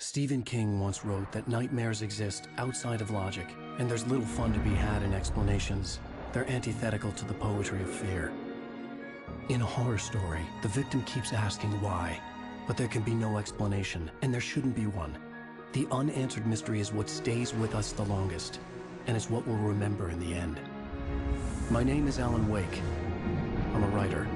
Stephen King once wrote that nightmares exist outside of logic, and there's little fun to be had in explanations. They're antithetical to the poetry of fear. In a horror story, the victim keeps asking why, but there can be no explanation, and there shouldn't be one. The unanswered mystery is what stays with us the longest, and it's what we'll remember in the end. My name is Alan Wake. I'm a writer.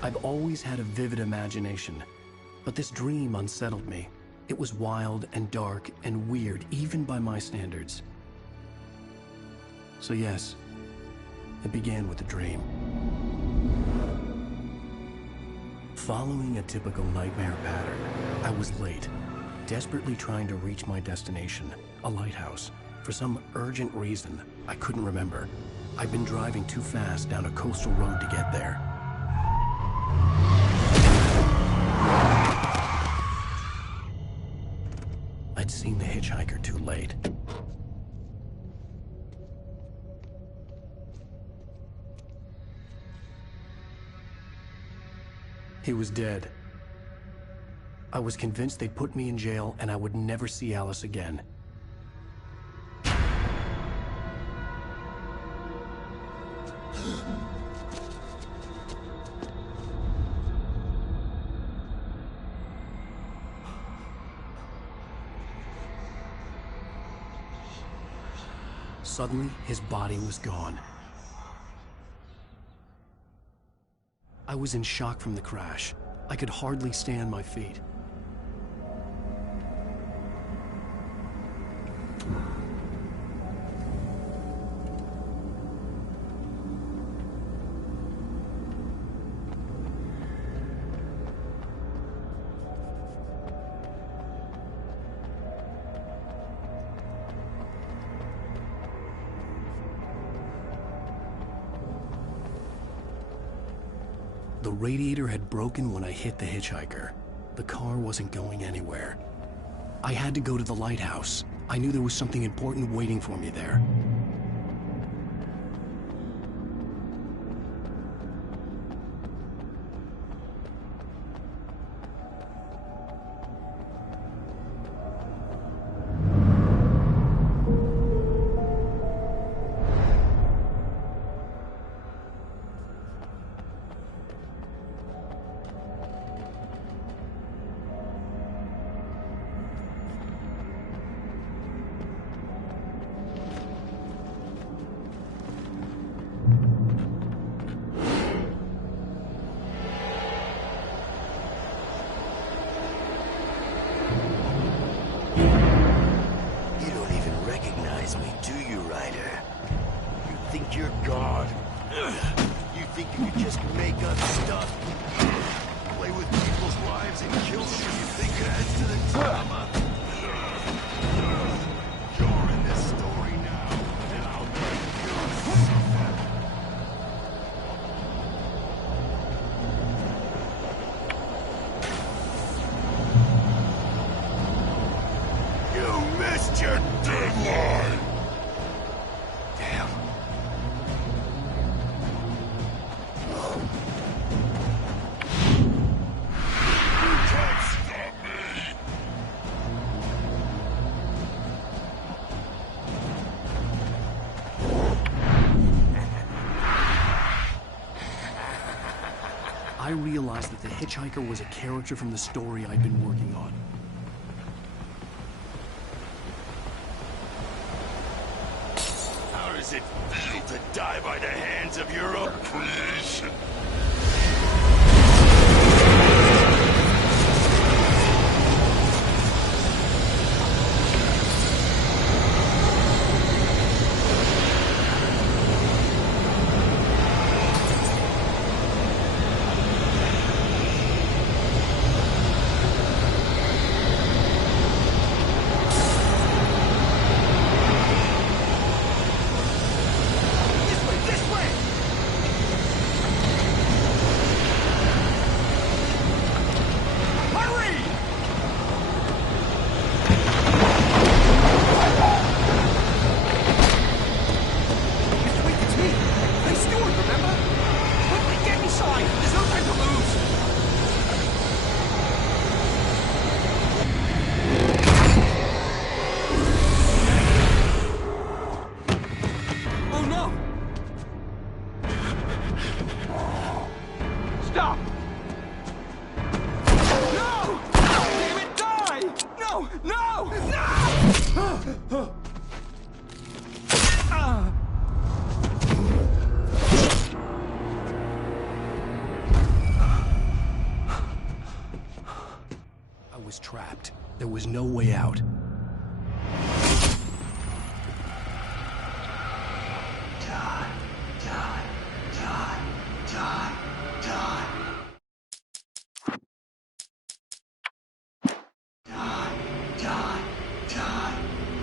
I've always had a vivid imagination, but this dream unsettled me. It was wild and dark and weird, even by my standards. So yes, it began with a dream. Following a typical nightmare pattern, I was late, desperately trying to reach my destination, a lighthouse. For some urgent reason, I couldn't remember. I'd been driving too fast down a coastal road to get there. I'd seen the hitchhiker too late. He was dead. I was convinced they'd put me in jail and I would never see Alice again. Suddenly, his body was gone. I was in shock from the crash. I could hardly stay on my feet. The radiator had broken when I hit the hitchhiker. The car wasn't going anywhere. I had to go to the lighthouse. I knew there was something important waiting for me there. You're God. You think you can just make up stuff? Play with people's lives and kill them? You think it adds to the drama? You're in this story now, and I'll make you suffer. You missed your deadline! Damn. I realized that the hitchhiker was a character from the story I'd been working on. How does it feel to die by the hands of your own creation? trapped. There was no way out. Die, die, die, die, die. Die, die, die,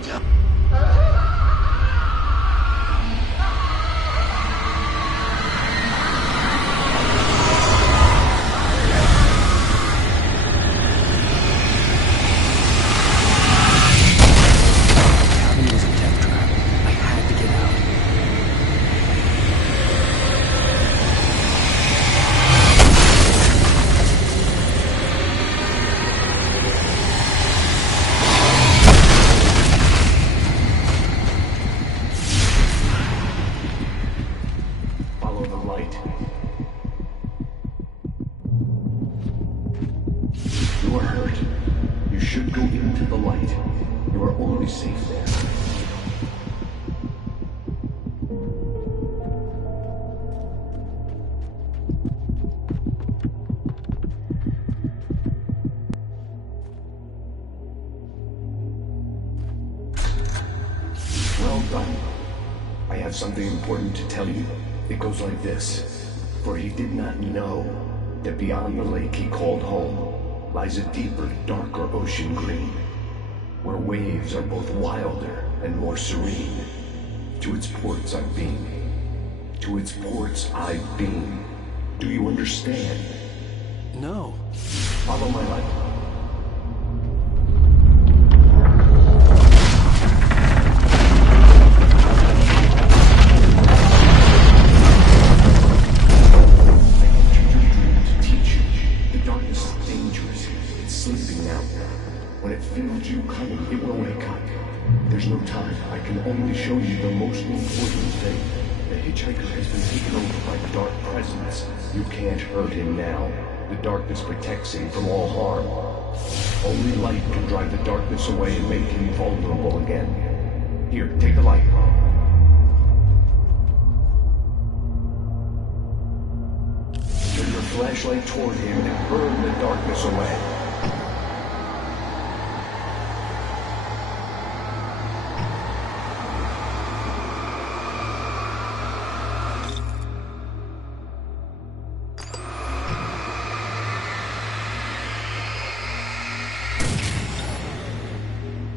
die. Cabin was a death trap. I had to get out. Follow the light. You are hurt. You should go into the light. You are only safe there. Well done. I have something important to tell you. It goes like this. For he did not know that beyond the lake he called home lies a deeper, darker ocean green, where waves are both wilder and more serene. To its ports I've been. To its ports I've been. Do you understand? No. Follow my light. When it feels you coming, it will wake up. There's no time. I can only show you the most important thing. The hitchhiker has been taken over by dark presence. You can't hurt him now. The darkness protects him from all harm. Only light can drive the darkness away and make him vulnerable again. Here, take the light. Turn your flashlight toward him and burn the darkness away.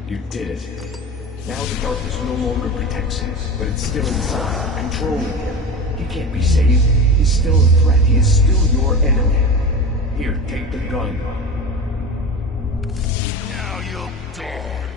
You did it. Now the darkness no longer protects him, but it's still inside, controlling him. He can't be saved. He's still a threat. He is still your enemy. Here, take the gun. Now you'll die.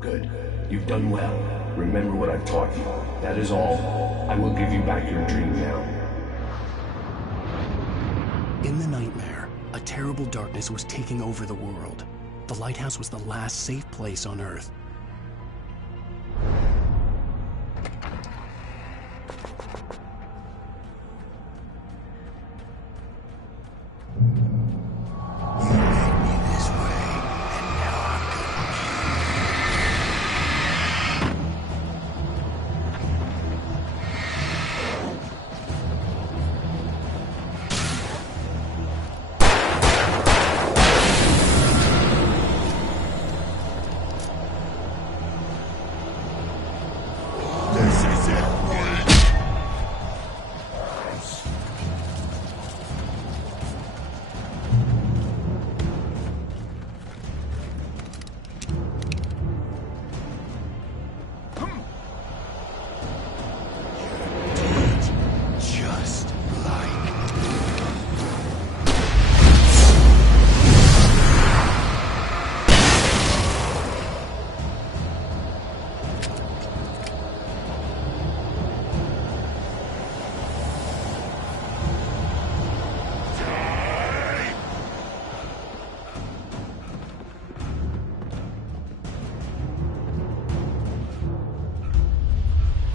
Good. You've done well. Remember what I've taught you. That is all. I will give you back your dream now. In the nightmare, a terrible darkness was taking over the world. The lighthouse was the last safe place on Earth.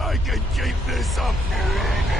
I can keep this up forever!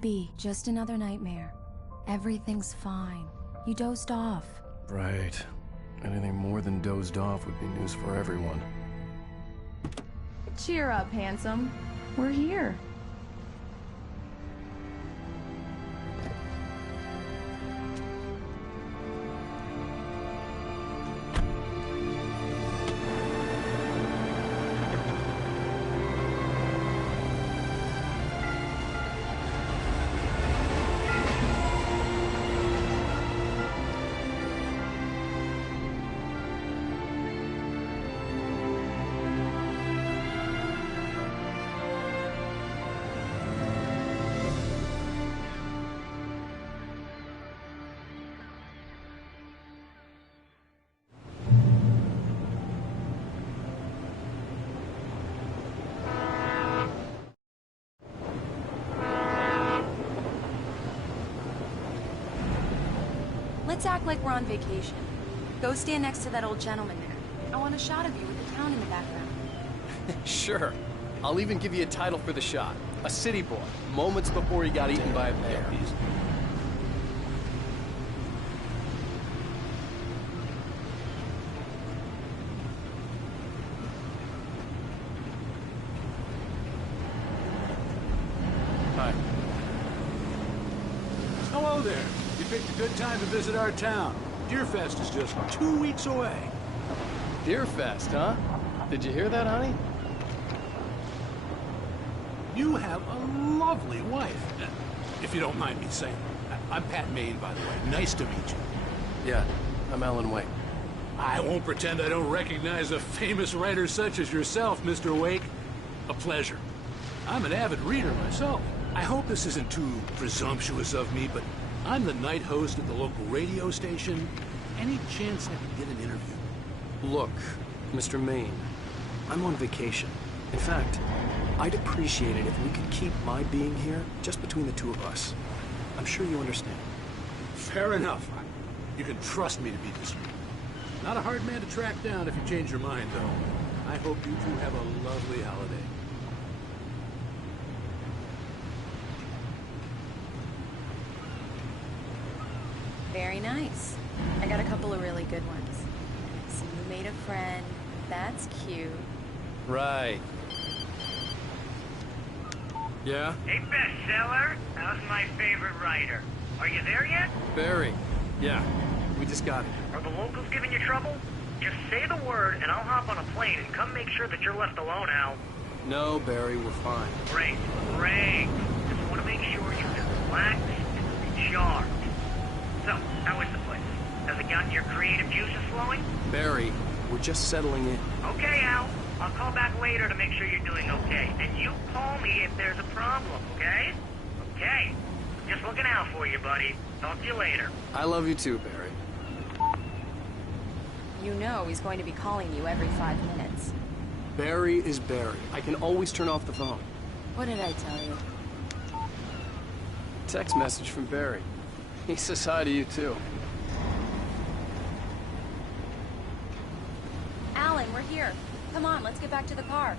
Baby, just another nightmare. Everything's fine. You dozed off. Right. Anything more than dozed off would be news for everyone. Cheer up, handsome. We're here. Let's act like we're on vacation. Go stand next to that old gentleman there. I want a shot of you with the town in the background. Sure. I'll even give you a title for the shot. A city boy, moments before he got eaten by a bear. Hi. Hello there. You picked a good time to visit our town. Deerfest is just 2 weeks away. Deerfest, huh? Did you hear that, honey? You have a lovely wife. If you don't mind me saying. I'm Pat Maine, by the way. Nice to meet you. Yeah, I'm Alan Wake. I won't pretend I don't recognize a famous writer such as yourself, Mr. Wake. A pleasure. I'm an avid reader myself. I hope this isn't too presumptuous of me, but I'm the night host at the local radio station. Any chance I could get an interview? Look, Mr. Maine, I'm on vacation. In fact, I'd appreciate it if we could keep my being here just between the two of us. I'm sure you understand. Fair enough. You can trust me to be discreet. Not a hard man to track down if you change your mind, though. I hope you two have a lovely holiday. Very nice. I got a couple of really good ones. So you made a friend. That's cute. Right. Yeah? Hey, bestseller. How's my favorite writer? Are you there yet? Barry. Yeah, we just got it. Are the locals giving you trouble? Just say the word, and I'll hop on a plane and come make sure that you're left alone, Al. No, Barry, we're fine. Great, great. Just want to make sure you can relax and recharge. So, how is the place? Has it gotten your creative juices flowing? Barry, we're just settling in. Okay, Al. I'll call back later to make sure you're doing okay. And you call me if there's a problem, okay? Okay. Just looking out for you, buddy. Talk to you later. I love you too, Barry. You know he's going to be calling you every 5 minutes. Barry is Barry. I can always turn off the phone. What did I tell you? Text message from Barry. He says hi to you too. Alan, we're here. Come on, let's get back to the car.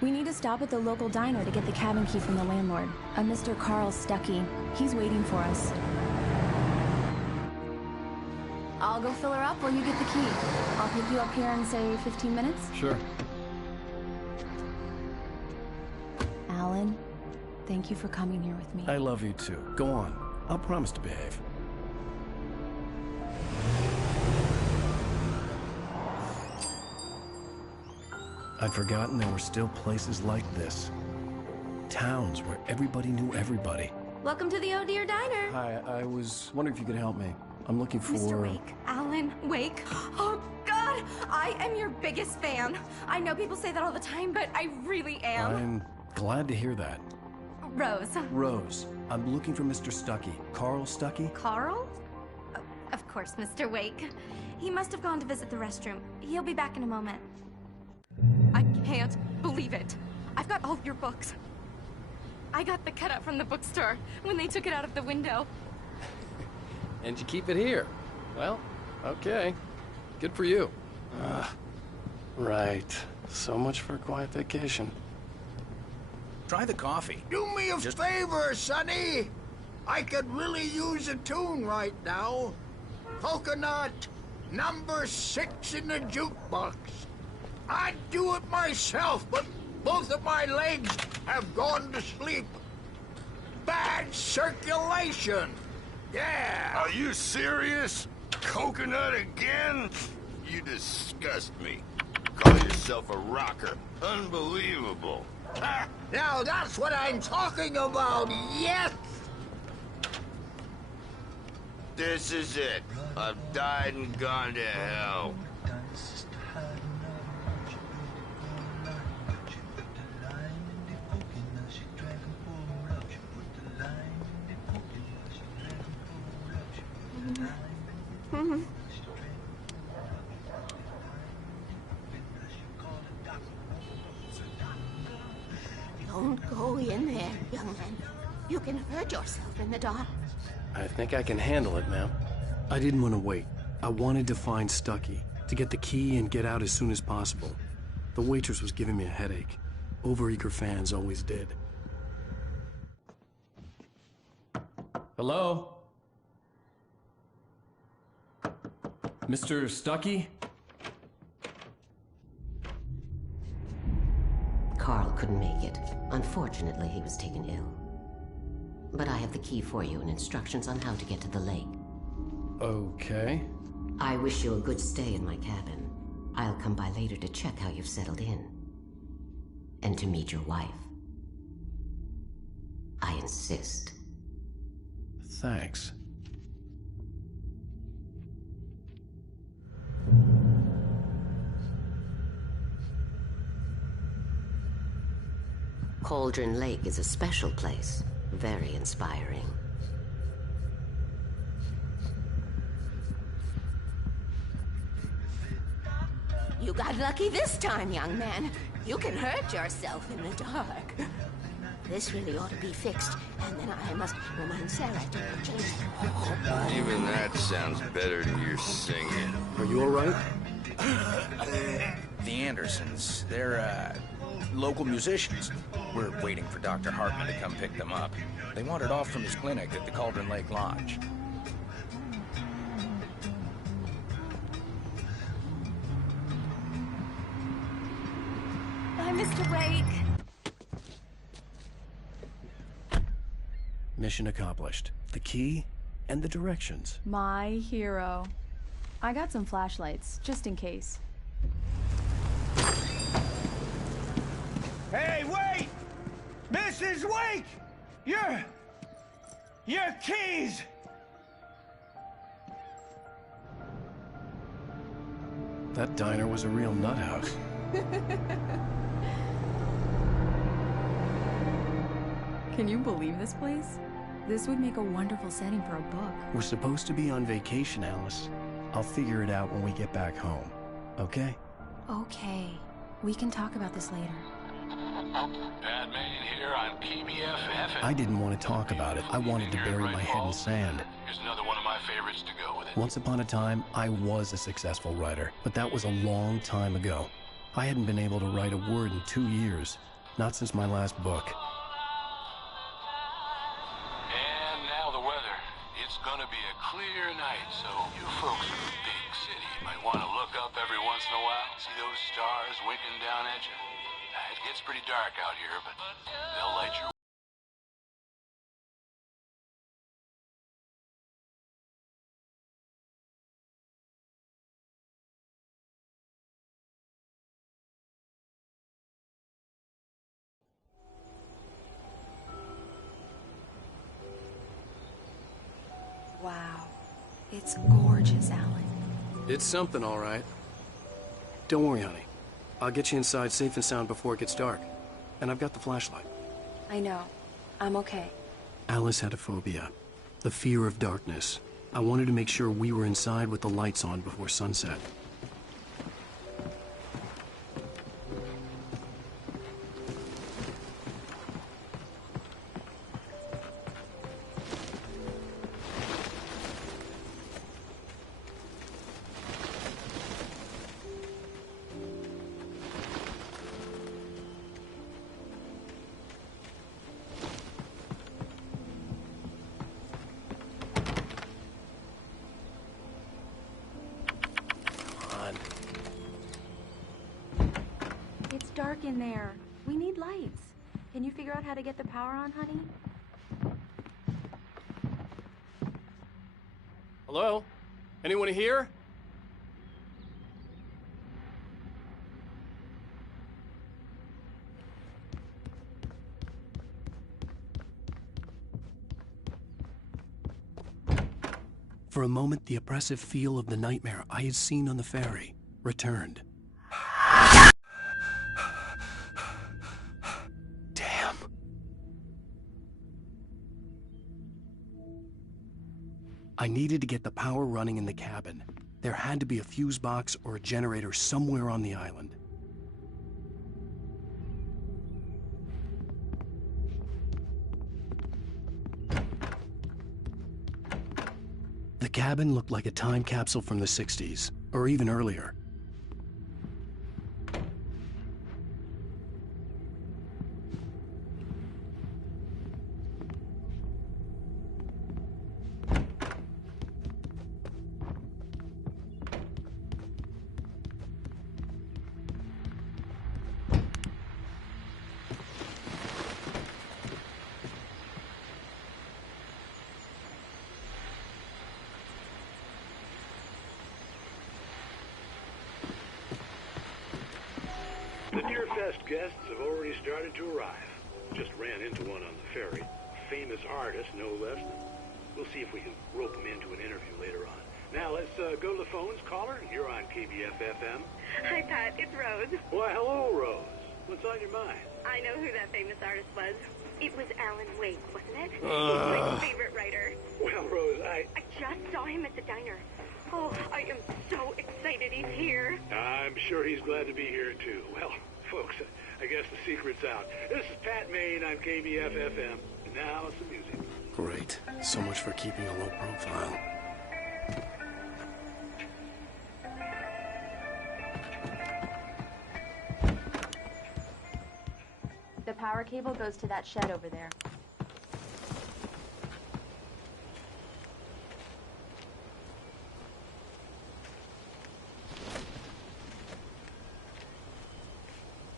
We need to stop at the local diner to get the cabin key from the landlord, a Mr. Carl Stuckey. He's waiting for us. I'll go fill her up while you get the key. I'll pick you up here in, say, 15 minutes? Sure. Alan, thank you for coming here with me. I love you too. Go on. I'll promise to behave. I'd forgotten there were still places like this. Towns where everybody knew everybody. Welcome to the Oh Dear Diner. Hi, I was wondering if you could help me. I'm looking for... Mr. Wake. Alan Wake. Oh, God! I am your biggest fan. I know people say that all the time, but I really am. I'm glad to hear that. Rose. Rose, I'm looking for Mr. Stuckey. Carl Stuckey? Carl? Oh, of course, Mr. Wake. He must have gone to visit the restroom. He'll be back in a moment. I can't believe it. I've got all your books. I got the cutout from the bookstore when they took it out of the window. And you keep it here. Well, okay. Good for you. Right. So much for a quiet vacation. Try the coffee. Do me a favor, Sonny. I could really use a tune right now. Coconut, number 6 in the jukebox. I'd do it myself, but both of my legs have gone to sleep. Bad circulation. Yeah. Are you serious? Coconut again? You disgust me. Call yourself a rocker. Unbelievable. Ha! Now that's what I'm talking about, yes! This is it. I've died and gone to hell. Don't go in there, young man. You can hurt yourself in the dark. I think I can handle it, ma'am. I didn't want to wait. I wanted to find Stucky, to get the key and get out as soon as possible. The waitress was giving me a headache. Overeager fans always did. Hello? Mr. Stucky? Carl couldn't make it. Unfortunately, he was taken ill. But I have the key for you and instructions on how to get to the lake. Okay. I wish you a good stay in my cabin. I'll come by later to check how you've settled in. And to meet your wife. I insist. Thanks. Cauldron Lake is a special place. Very inspiring. You got lucky this time, young man. You can hurt yourself in the dark. This really ought to be fixed, and then I must remind Sarah to change. Even that sounds better than your singing. Are you all right? The Andersons, they're, local musicians. We're waiting for Dr. Hartman to come pick them up. They wandered off from his clinic at the Cauldron Lake Lodge. Bye, Mr. Wake. Mission accomplished. The key and the directions. My hero. I got some flashlights, just in case. Hey, wait! Mrs. Wake! Your keys! That diner was a real nut house. Can you believe this place? This would make a wonderful setting for a book. We're supposed to be on vacation, Alice. I'll figure it out when we get back home. Okay? Okay. We can talk about this later. Batman here on PBFF. I didn't want to talk about it. I wanted to bury my head in sand. Here's another one of my favorites to go with it. Once upon a time, I was a successful writer, but that was a long time ago. I hadn't been able to write a word in 2 years. Not since my last book. And now the weather. It's gonna be a clear night, so you folks in the big city might want to look up every once in a while. See those stars winking down at you? It gets pretty dark out here, but they'll light your... Wow. It's gorgeous, Alan. It's something, all right. Don't worry, honey. I'll get you inside safe and sound before it gets dark. And I've got the flashlight. I know. I'm okay. Alice had a phobia. The fear of darkness. I wanted to make sure we were inside with the lights on before sunset. dark in there. We need lights. Can you figure out how to get the power on, honey? Hello? Anyone here? For a moment, the oppressive feel of the nightmare I had seen on the ferry returned. Damn. I needed to get the power running in the cabin. There had to be a fuse box or a generator somewhere on the island. The cabin looked like a time capsule from the 60s, or even earlier. The Deer Fest guests have already started to arrive. Just ran into one on the ferry. A famous artist, no less. We'll see if we can rope him into an interview later on. Now, let's go to the phones. Caller, you're on KBF-FM. Hi, Pat. It's Rose. Why, hello, Rose. What's on your mind? I know who that famous artist was. It was Alan Wake, wasn't it? He's my favorite writer. Well, Rose, I just saw him at the diner. Oh, I am so excited he's here. I'm sure he's glad to be here, too. Well, folks, I guess the secret's out. This is Pat Maine on KBF-FM. And now, some music. Great. So much for keeping a low profile. The power cable goes to that shed over there.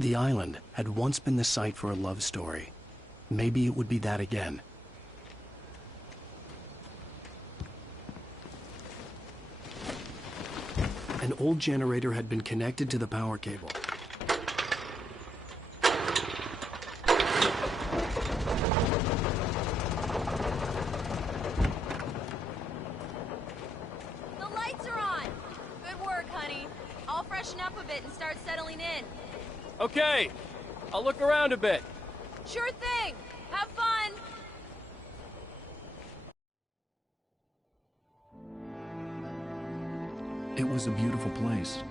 The island had once been the site for a love story. Maybe it would be that again. An old generator had been connected to the power cable. The lights are on! Good work, honey. I'll freshen up a bit and start settling in. Okay, I'll look around a bit. Sure thing! Have fun! It was a beautiful place.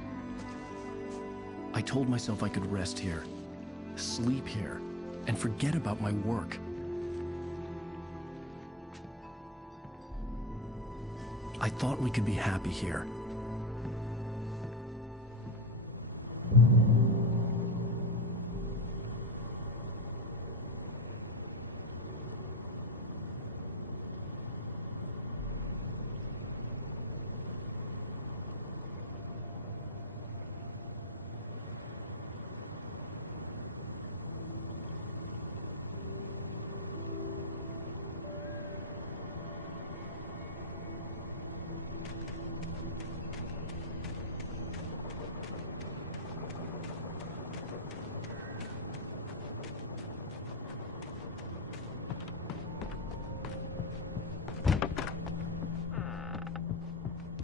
I told myself I could rest here, sleep here, and forget about my work. I thought we could be happy here.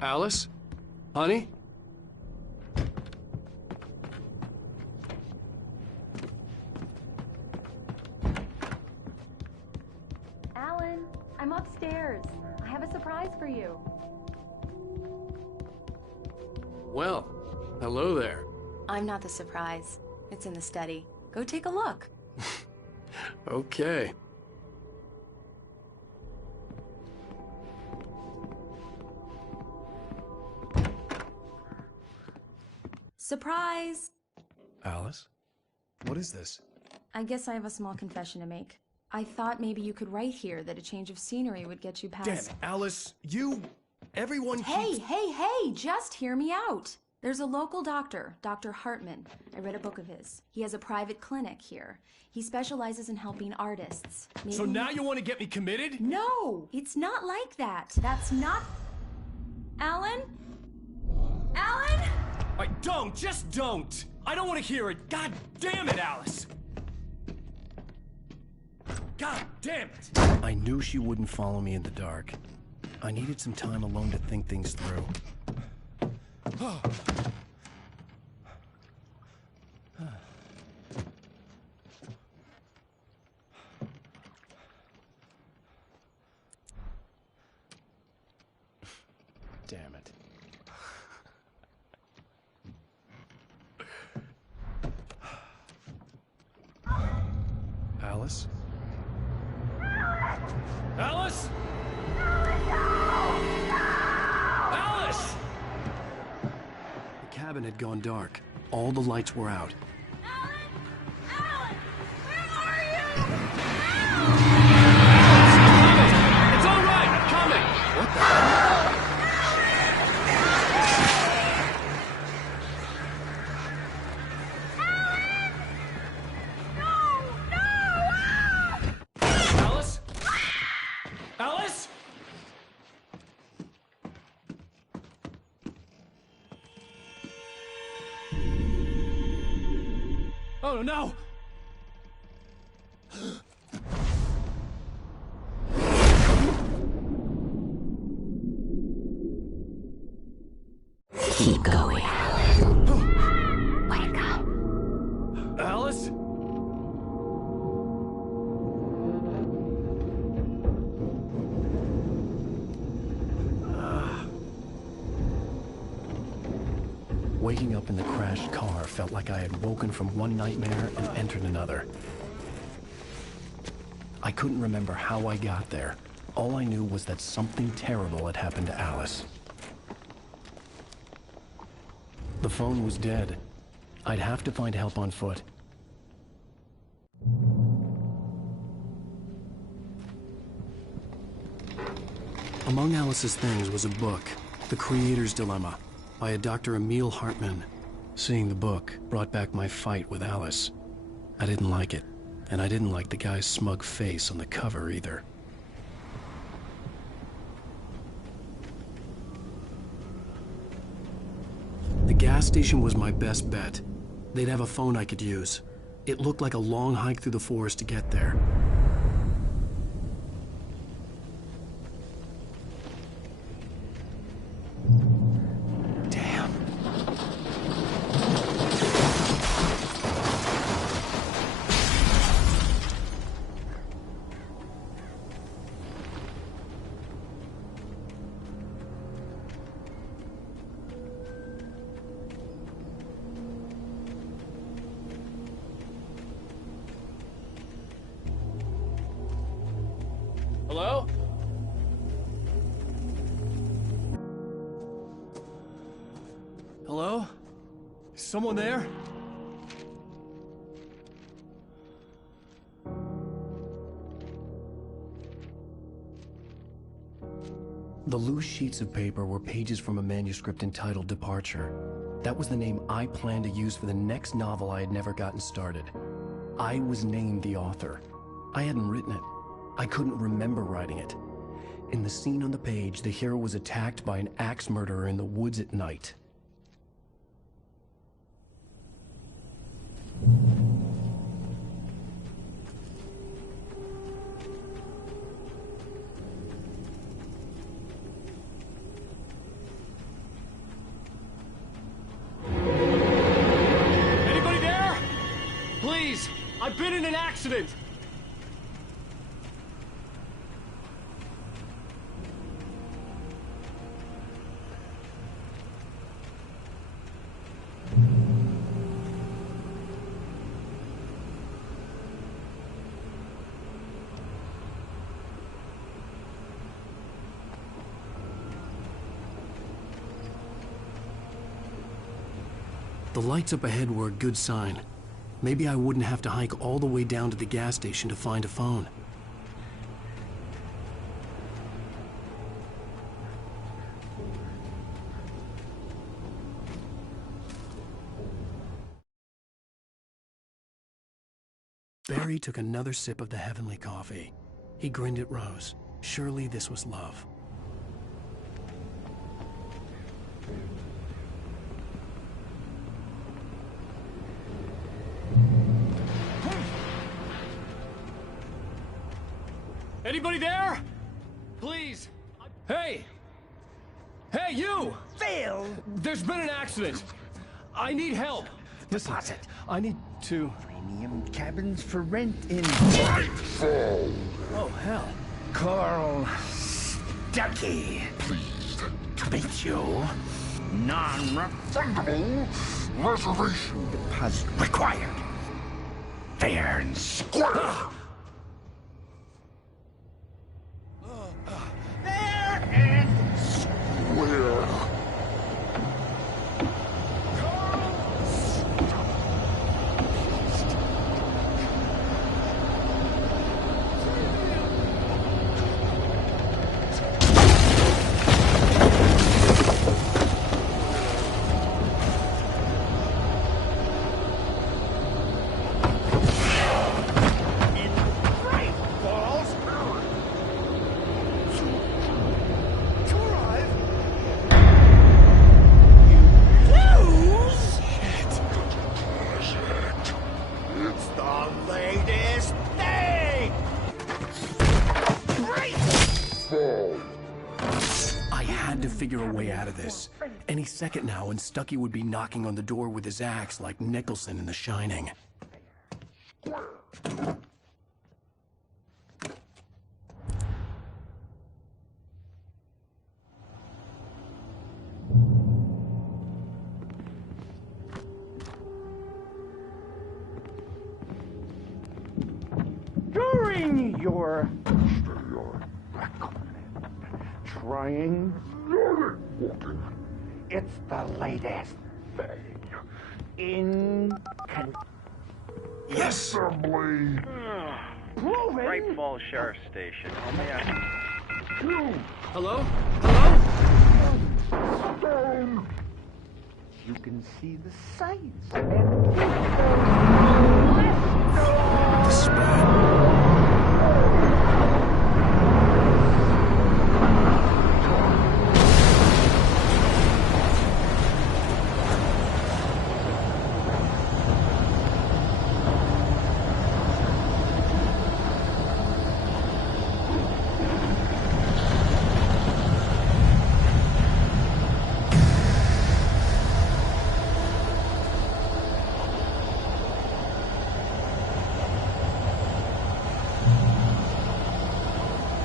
Alice? Honey? Alan, I'm upstairs. I have a surprise for you. Well, hello there. I'm not the surprise. It's in the study. Go take a look. Okay. Surprise! Alice? What is this? I guess I have a small confession to make. I thought maybe you could write here that a change of scenery would get you past... Damn it, Alice, you... Everyone Hey, keeps... hey, hey! Just hear me out! There's a local doctor, Dr. Hartman. I read a book of his. He has a private clinic here. He specializes in helping artists. Maybe... So now you want to get me committed? No, it's not like that. That's not... Alan? Alan? Just don't! I don't want to hear it! God damn it, Alice! God damn it! I knew she wouldn't follow me in the dark. I needed some time alone to think things through. Damn it. Alice? Alice? Alice! The cabin had gone dark. All the lights were out. It's all right! I'm coming! What the hell? Alice? Alice? Oh no! Keep going. Wake up. Alice? Waking up in the crashed car felt like I had woken from one nightmare and entered another. I couldn't remember how I got there. All I knew was that something terrible had happened to Alice. The phone was dead. I'd have to find help on foot. Among Alice's things was a book, The Creator's Dilemma, by a Dr. Emil Hartman. Seeing the book brought back my fight with Alice. I didn't like it, and I didn't like the guy's smug face on the cover either. The gas station was my best bet. They'd have a phone I could use. It looked like a long hike through the forest to get there. Damn. Hello? Hello? Is someone there? The loose sheets of paper were pages from a manuscript entitled Departure. That was the name I planned to use for the next novel I had never gotten started. I was named the author. I hadn't written it. I couldn't remember writing it. In the scene on the page, the hero was attacked by an axe murderer in the woods at night. Anybody there? Please, I've been in an accident. The lights up ahead were a good sign. Maybe I wouldn't have to hike all the way down to the gas station to find a phone. Barry took another sip of the heavenly coffee. He grinned at Rose. Surely this was love. Anybody there? Please. Hey! Hey, you! Phil! There's been an accident. I need help. Listen, I need to... Premium cabins for rent in... Oh, hell. Carl Stucky. Pleased to meet you. Non-refundable reservation deposit required. Fair and square. Fair and square. Figure a way out of this. Any second now, and Stucky would be knocking on the door with his axe like Nicholson in The Shining. During your trying it's the latest thing in Yes! proven. Great Falls Sheriff Station. How may I? Hello? Stone. You can see the sights and The spot.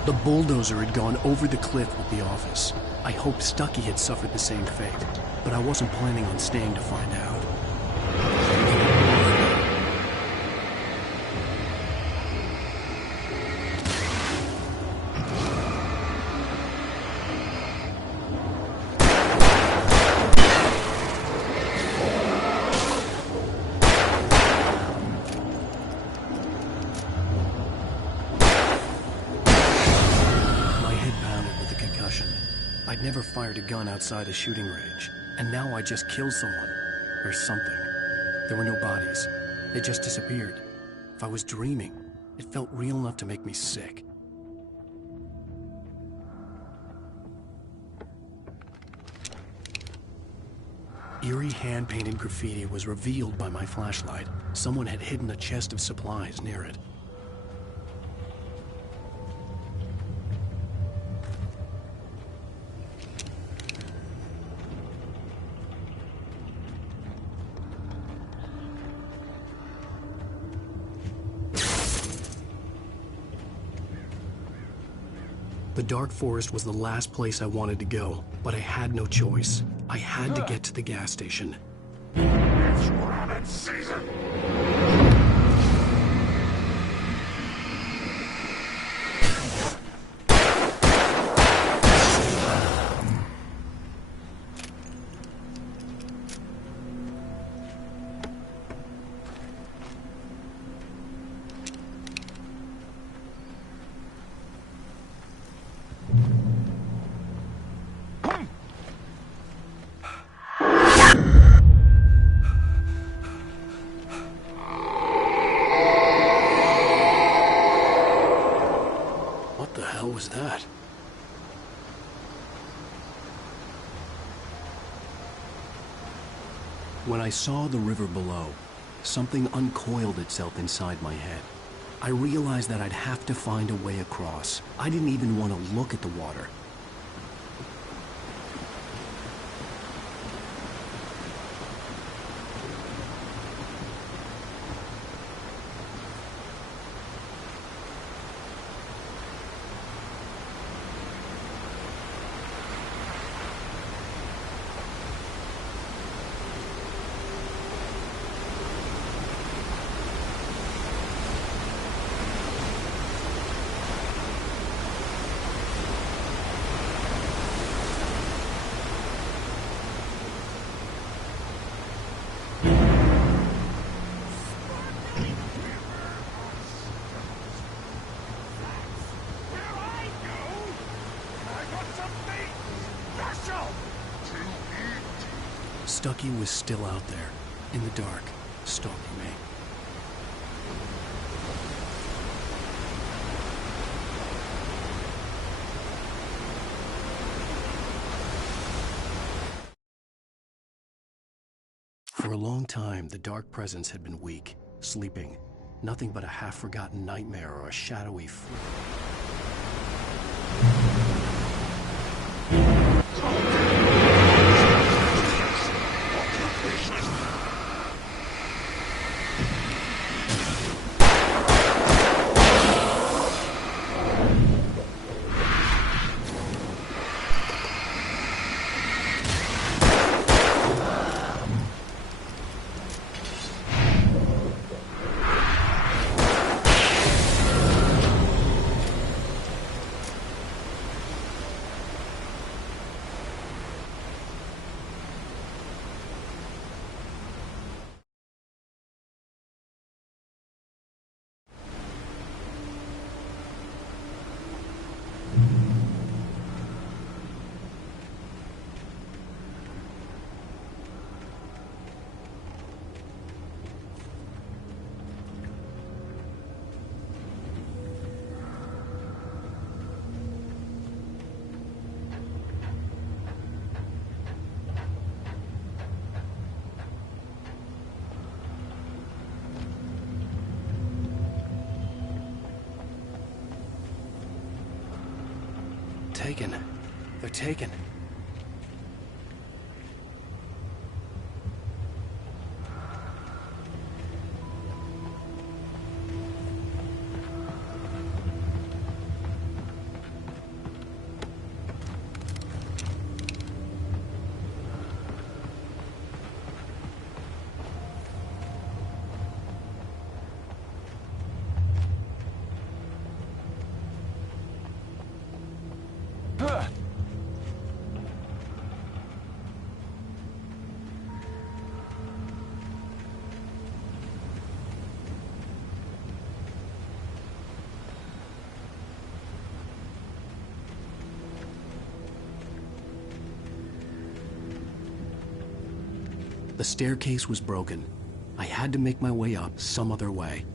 The bulldozer had gone over the cliff with the office. I hoped Stucky had suffered the same fate, but I wasn't planning on staying to find out. I'd never fired a gun outside a shooting range, and now I just killed someone. Or something. There were no bodies. They just disappeared. If I was dreaming, it felt real enough to make me sick. Eerie hand-painted graffiti was revealed by my flashlight. Someone had hidden a chest of supplies near it. The dark forest was the last place I wanted to go, but I had no choice. I had to get to the gas station. It's rabbit season! When I saw the river below, something uncoiled itself inside my head. I realized that I'd have to find a way across. I didn't even want to look at the water. Stucky was still out there, in the dark, stalking me. For a long time, the dark presence had been weak, sleeping. Nothing but a half-forgotten nightmare or a shadowy Taken. They're taken. The staircase was broken. I had to make my way up some other way.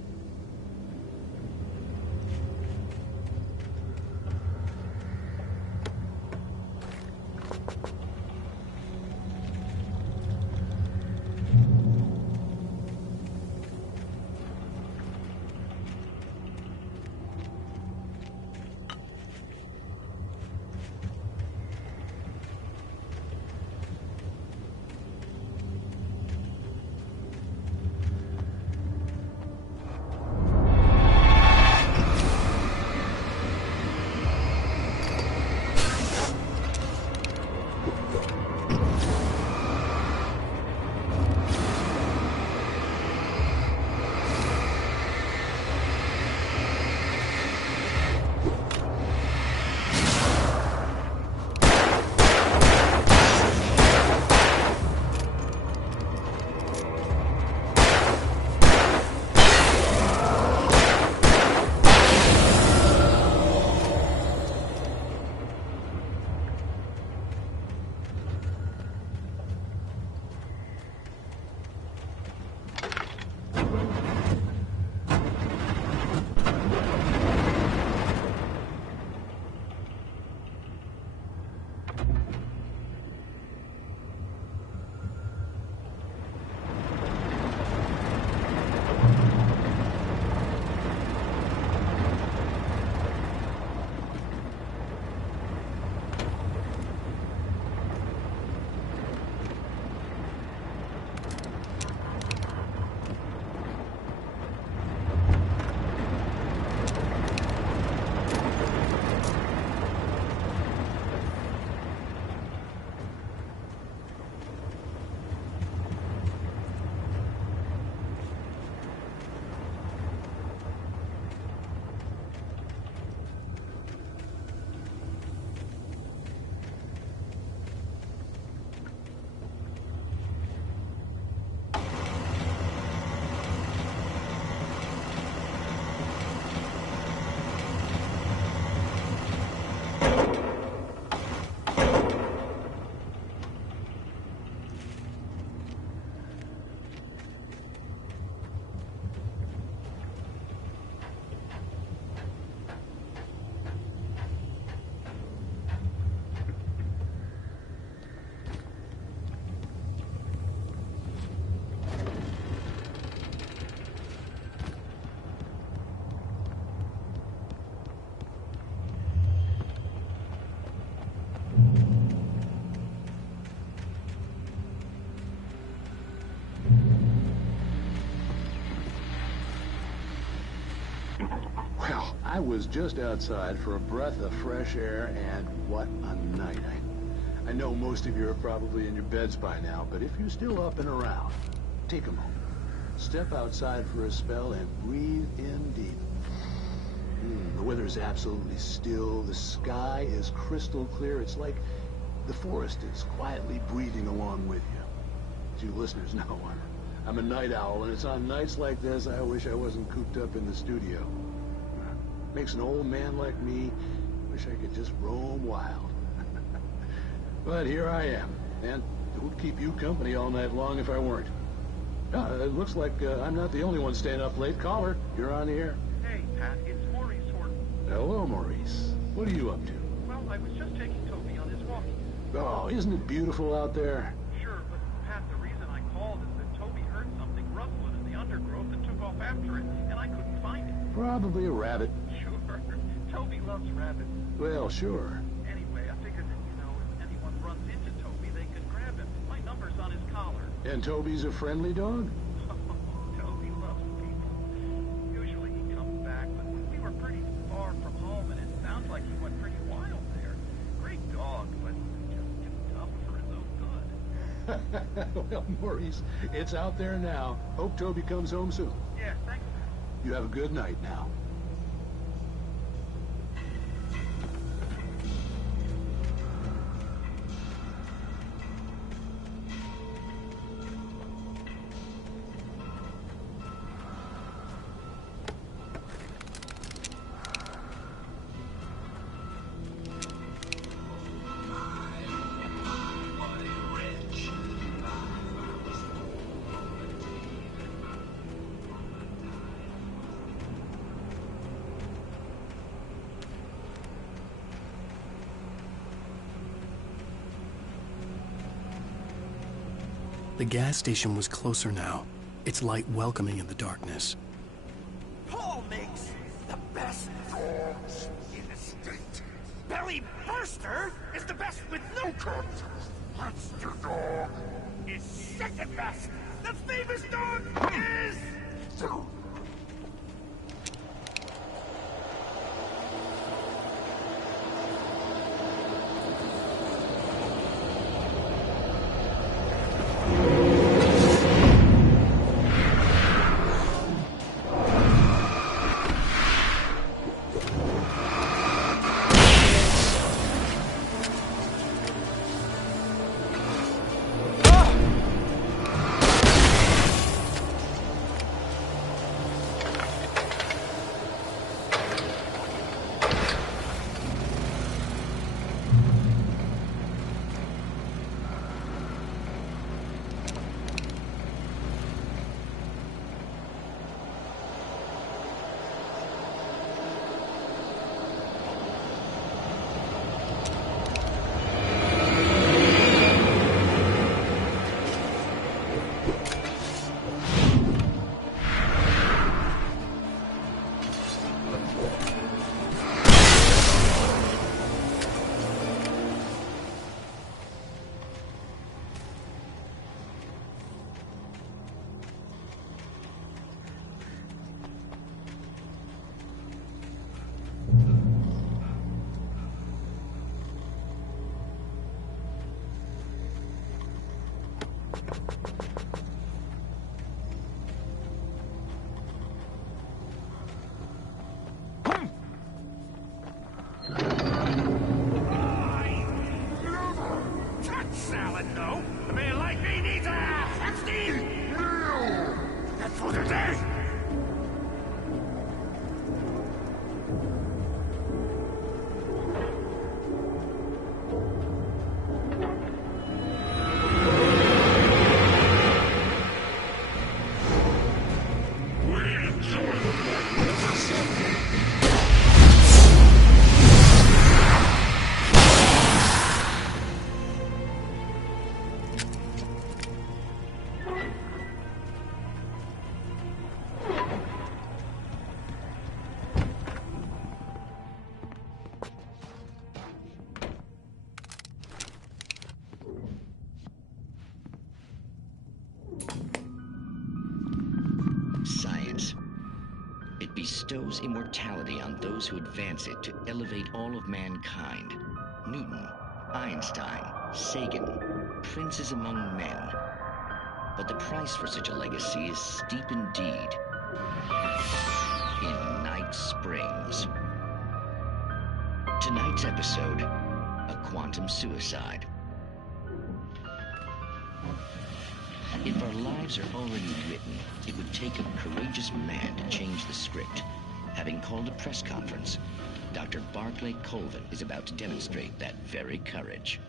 I was just outside for a breath of fresh air, and what a night. I know most of you are probably in your beds by now, but if you're still up and around, take a moment. Step outside for a spell and breathe in deep. The weather's absolutely still. The sky is crystal clear. It's like the forest is quietly breathing along with you. As you listeners know, I'm a night owl, and it's on nights like this I wish I wasn't cooped up in the studio. Makes an old man like me wish I could just roam wild. But here I am, and it would keep you company all night long if I weren't. It looks like I'm not the only one staying up late. Caller, you're on the air. Hey, Pat, it's Maurice Horton. Hello, Maurice. What are you up to? Well, I was just taking Toby on his walk. Oh, isn't it beautiful out there? Sure, but Pat, the reason I called is that Toby heard something rustling in the undergrowth and took off after it, and I couldn't find it. Probably a rabbit. Sure. Toby loves rabbits. Well, sure. Anyway, I figured that, if anyone runs into Toby, they could grab him. My number's on his collar. And Toby's a friendly dog? Toby loves people. Usually he comes back, but we were pretty far from home, and it sounds like he went pretty wild there. Great dog, but just tough for his own good. Well, Maurice, it's out there now. Hope Toby comes home soon. Yeah, thanks. You have a good night now. The gas station was closer now, its light welcoming in the darkness. Paul makes the best dogs in the state. Belly Burster is the best with no cut. Monster Dog is second best. The famous dog is... bestows immortality on those who advance it to elevate all of mankind. Newton, Einstein, Sagan, princes among men. But the price for such a legacy is steep indeed. In Night Springs. Tonight's episode, a quantum suicide. If our lives are already written, it would take a courageous man to change the script. Having called a press conference, Dr. Barclay Colvin is about to demonstrate that very courage.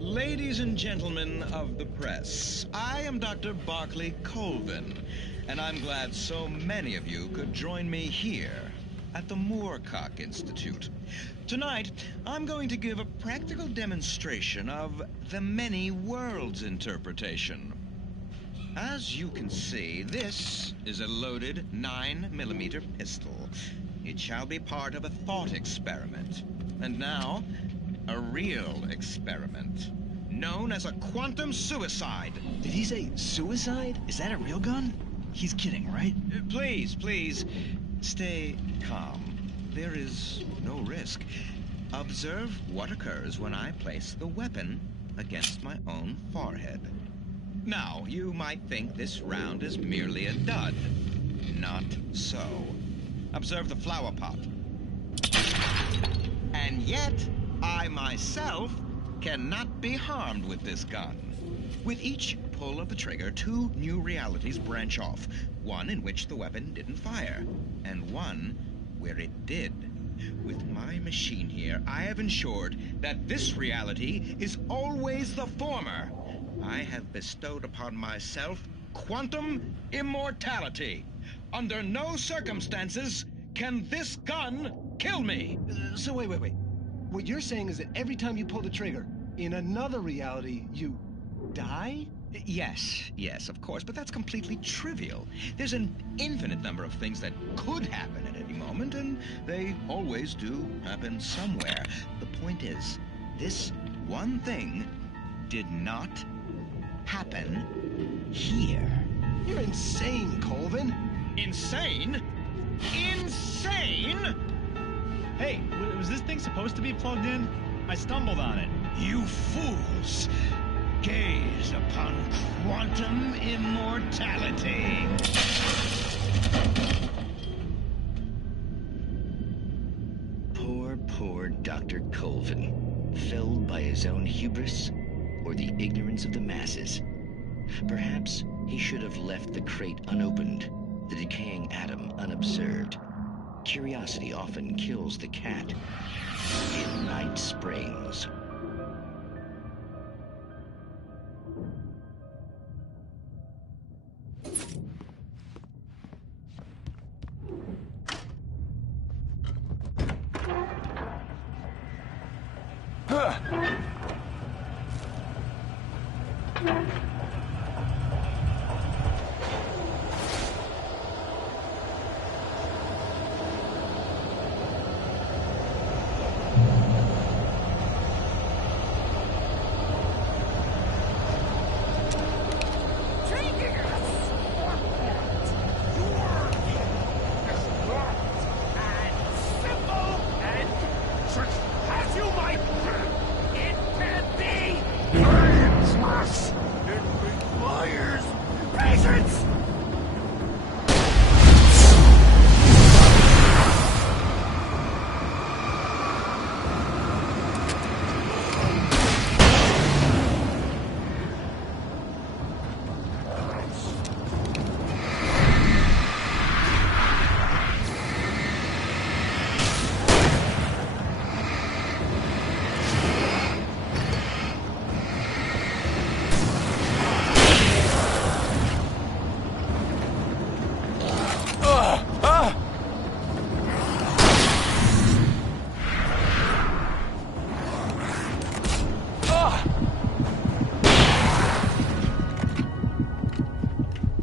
Ladies and gentlemen of the press, I am Dr. Barclay Colvin, and I'm glad so many of you could join me here at the Moorcock Institute. Tonight, I'm going to give a practical demonstration of the many worlds interpretation. As you can see, this is a loaded 9mm pistol. It shall be part of a thought experiment. And now, a real experiment, known as a quantum suicide. Did he say suicide? Is that a real gun? He's kidding, right? Please, stay calm. There is no risk. Observe what occurs when I place the weapon against my own forehead. Now, you might think this round is merely a dud. Not so. Observe the flower pot. And yet, I myself cannot be harmed with this gun. With each pull of the trigger, 2 new realities branch off. One in which the weapon didn't fire, and one where it did. With my machine here, I have ensured that this reality is always the former. I have bestowed upon myself quantum immortality. Under no circumstances can this gun kill me. So wait. What you're saying is that every time you pull the trigger, in another reality, you die? Yes, of course, but that's completely trivial. There's an infinite number of things that could happen at any moment, and they always do happen somewhere. The point is, this one thing did not happen here. You're insane, Colvin. Insane? Insane? Hey, was this thing supposed to be plugged in? I stumbled on it. You fools! Gaze upon quantum immortality. Poor Dr. Colvin, felled by his own hubris or the ignorance of the masses. Perhaps he should have left the crate unopened, the decaying atom unobserved. Curiosity often kills the cat. In Night Springs.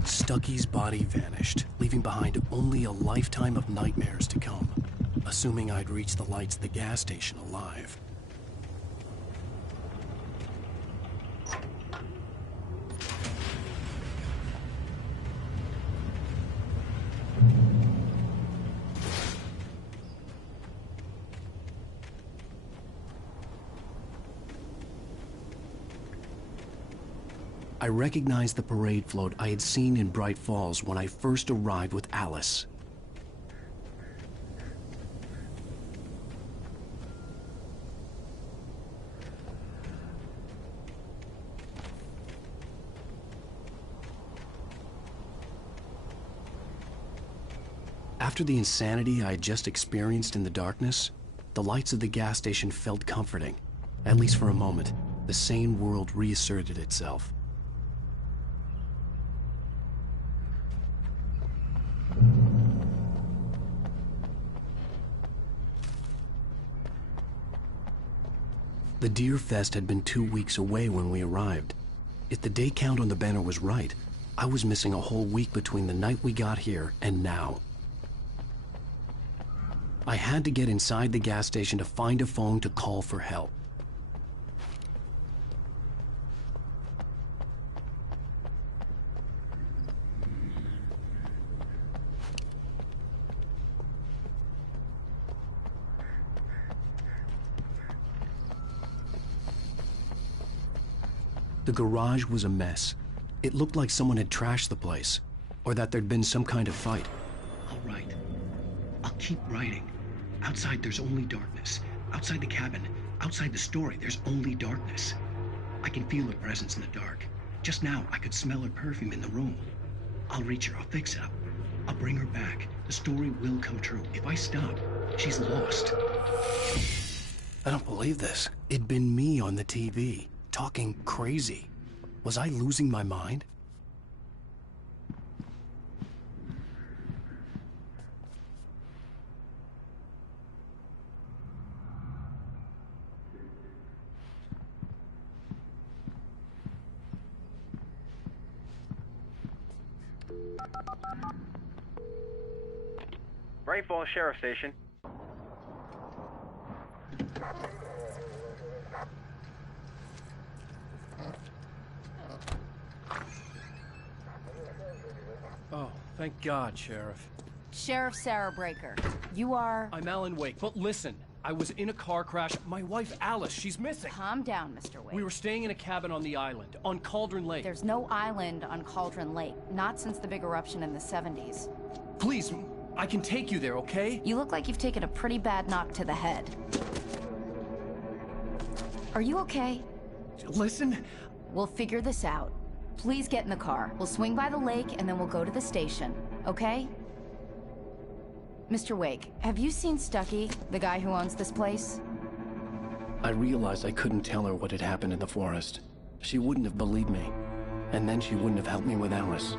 Stucky's body vanished, leaving behind only a lifetime of nightmares to come, assuming I'd reach the lights at the gas station alive. I recognized the parade float I had seen in Bright Falls when I first arrived with Alice. After the insanity I had just experienced in the darkness, the lights of the gas station felt comforting. At least for a moment, the sane world reasserted itself. The Deer Fest had been 2 weeks away when we arrived. If the day count on the banner was right, I was missing a whole week between the night we got here and now. I had to get inside the gas station to find a phone to call for help. The garage was a mess. It looked like someone had trashed the place, or that there'd been some kind of fight. I'll write. I'll keep writing. Outside, there's only darkness. Outside the cabin, outside the story, there's only darkness. I can feel her presence in the dark. Just now, I could smell her perfume in the room. I'll reach her, I'll fix it up. I'll bring her back. The story will come true. If I stop, she's lost. I don't believe this. It'd been me on the TV, talking crazy. Was I losing my mind? Bright Falls Sheriff Station. Oh, thank God, Sheriff. Sheriff Sarah Breaker. You are... I'm Alan Wake, but listen. I was in a car crash. My wife, Alice, she's missing. Calm down, Mr. Wake. We were staying in a cabin on the island, on Cauldron Lake. There's no island on Cauldron Lake. Not since the big eruption in the 70s. Please, I can take you there, okay? You look like you've taken a pretty bad knock to the head. Are you okay? Listen. We'll figure this out. Please get in the car. We'll swing by the lake and then we'll go to the station, okay? Mr. Wake, have you seen Stucky, the guy who owns this place? I realized I couldn't tell her what had happened in the forest. She wouldn't have believed me. And then she wouldn't have helped me with Alice.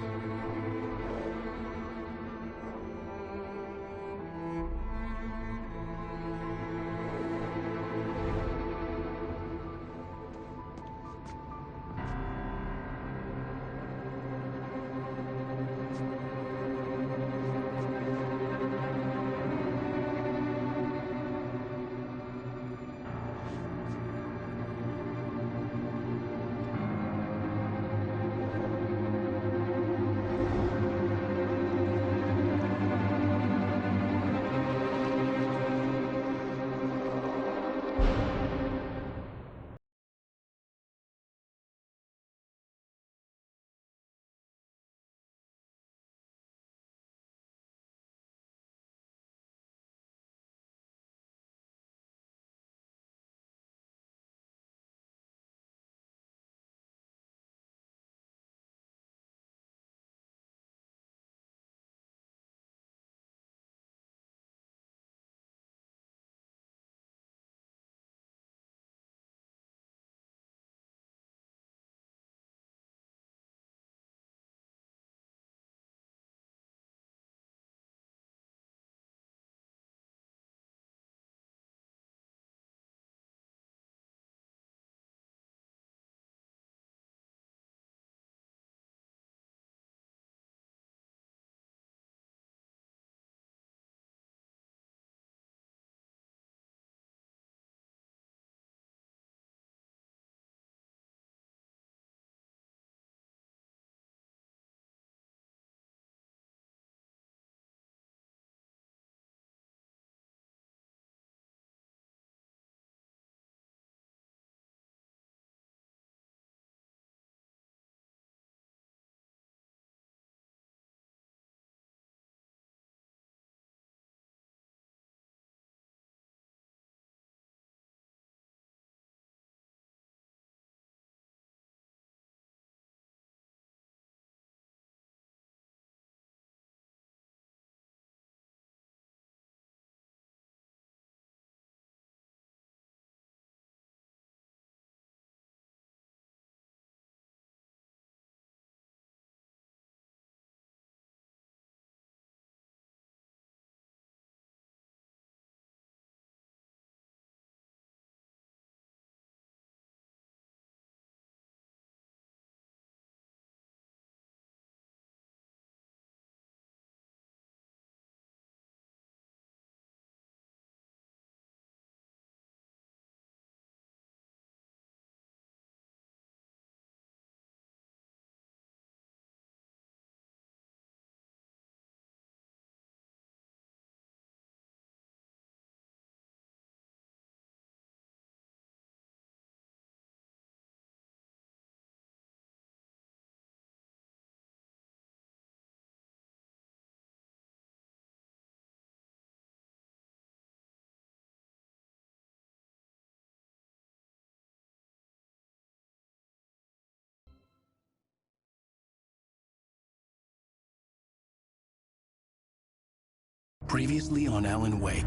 Previously on Alan Wake.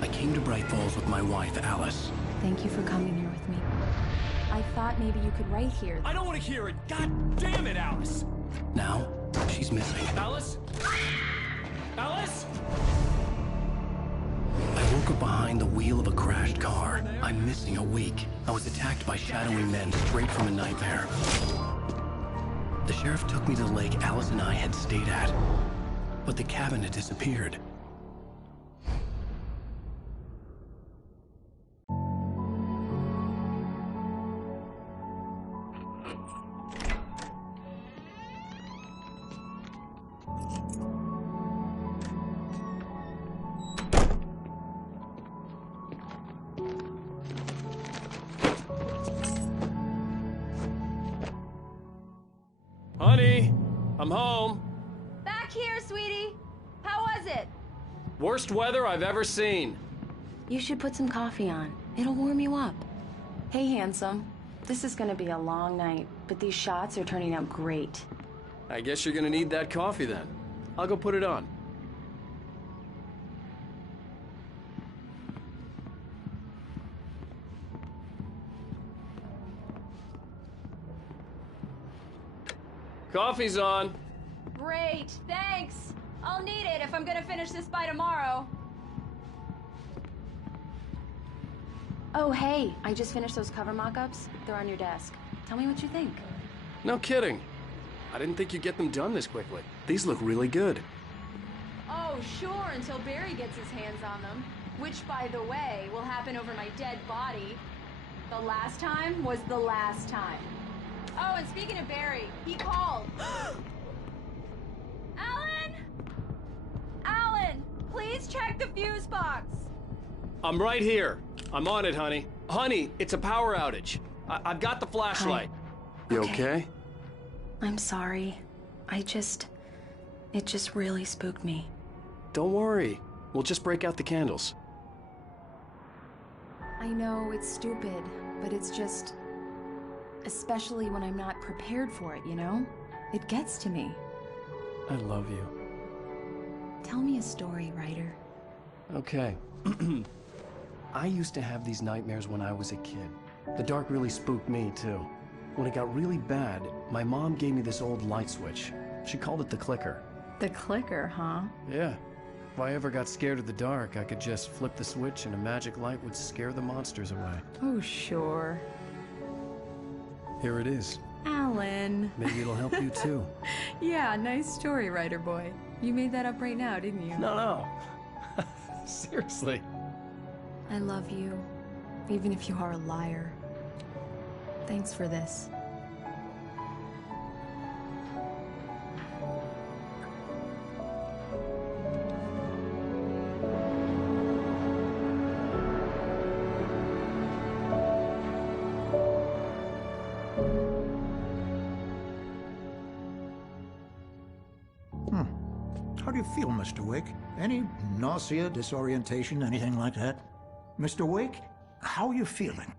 I came to Bright Falls with my wife, Alice. Thank you for coming here with me. I thought maybe you could write here. I don't want to hear it! God damn it, Alice! Now, she's missing. Alice? Alice? I woke up behind the wheel of a crashed car. I'm missing a week. I was attacked by shadowy men straight from a nightmare. The sheriff took me to the lake Alice and I had stayed at. But the cabin had disappeared. Honey, I'm home. Back here, sweetie. How was it? Worst weather I've ever seen. You should put some coffee on. It'll warm you up. Hey, handsome. This is gonna be a long night, but these shots are turning out great. I guess you're gonna need that coffee then. I'll go put it on. Coffee's on. Great, thanks. I'll need it if I'm gonna finish this by tomorrow. Oh, hey, I just finished those cover mock-ups. They're on your desk. Tell me what you think. No kidding. I didn't think you'd get them done this quickly. These look really good. Oh, sure, until Barry gets his hands on them. Which, by the way, will happen over my dead body. The last time was the last time. Oh, and speaking of Barry, he called. Alan! Alan, please check the fuse box. I'm right here. I'm on it, honey. Honey, it's a power outage. I've got the flashlight. Hi. You okay? I'm sorry. It just really spooked me. Don't worry. We'll just break out the candles. I know it's stupid, but it's just... Especially when I'm not prepared for it, you know? It gets to me. I love you. Tell me a story, writer. Okay. I used to have these nightmares when I was a kid. The dark really spooked me, too. When it got really bad, my mom gave me this old light switch. She called it the clicker. The clicker, huh? Yeah. If I ever got scared of the dark, I could just flip the switch and a magic light would scare the monsters away. Oh, sure. Here it is. Alan. Maybe it'll help you, too. Yeah, nice story, writer boy. You made that up right now, didn't you? No. Seriously. I love you, even if you are a liar. Thanks for this. How do you feel, Mr. Wake? Any nausea, disorientation, anything like that? Mr. Wake, how are you feeling?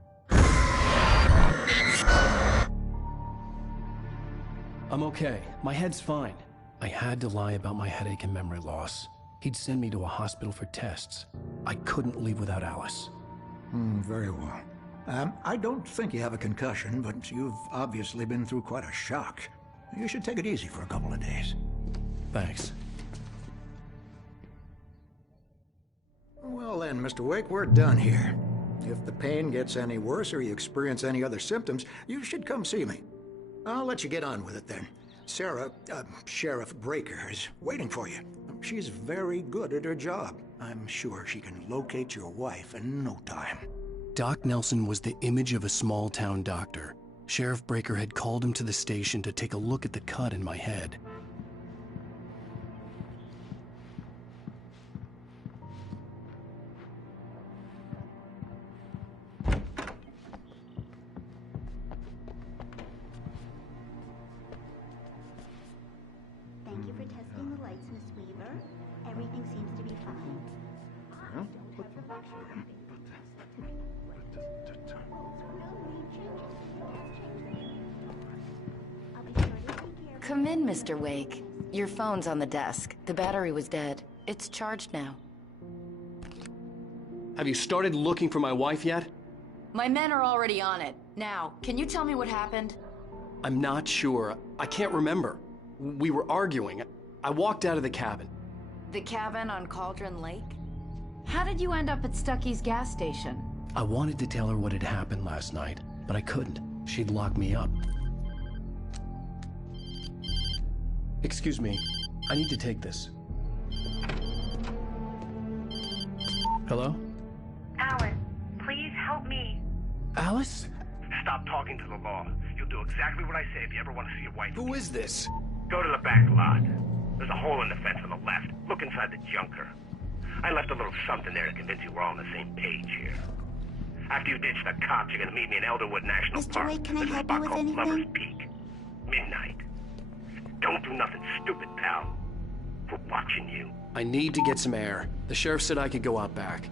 I'm okay. My head's fine. I had to lie about my headache and memory loss. He'd send me to a hospital for tests. I couldn't leave without Alice. Very well. I don't think you have a concussion, but you've obviously been through quite a shock. You should take it easy for a couple of days. Thanks. Well then, Mr. Wake, we're done here. If the pain gets any worse or you experience any other symptoms, you should come see me. I'll let you get on with it then. Sarah, Sheriff Breaker, is waiting for you. She's very good at her job. I'm sure she can locate your wife in no time. Doc Nelson was the image of a small-town doctor. Sheriff Breaker had called him to the station to take a look at the cut in my head. Thank you for testing the lights, Miss Weaver. Everything seems to be fine. Come in, Mr. Wake. Your phone's on the desk. The battery was dead. It's charged now. Have you started looking for my wife yet? My men are already on it. Now, can you tell me what happened? I'm not sure. I can't remember. We were arguing. I walked out of the cabin. The cabin on Cauldron Lake? How did you end up at Stucky's gas station? I wanted to tell her what had happened last night, but I couldn't. She'd lock me up. Excuse me. I need to take this. Hello? Alan, please help me. Alice? Stop talking to the law. You'll do exactly what I say if you ever want to see your wife. Who is this? Go to the back lot. There's a hole in the fence on the left. Look inside the junker. I left a little something there to convince you we're all on the same page here. After you ditch the cops, you're gonna meet me in Elderwood National Park. Wake, can I There's a help spot you with called anything? Lover's Peak. Midnight. Don't do nothing stupid, pal. We're watching you. I need to get some air. The sheriff said I could go out back.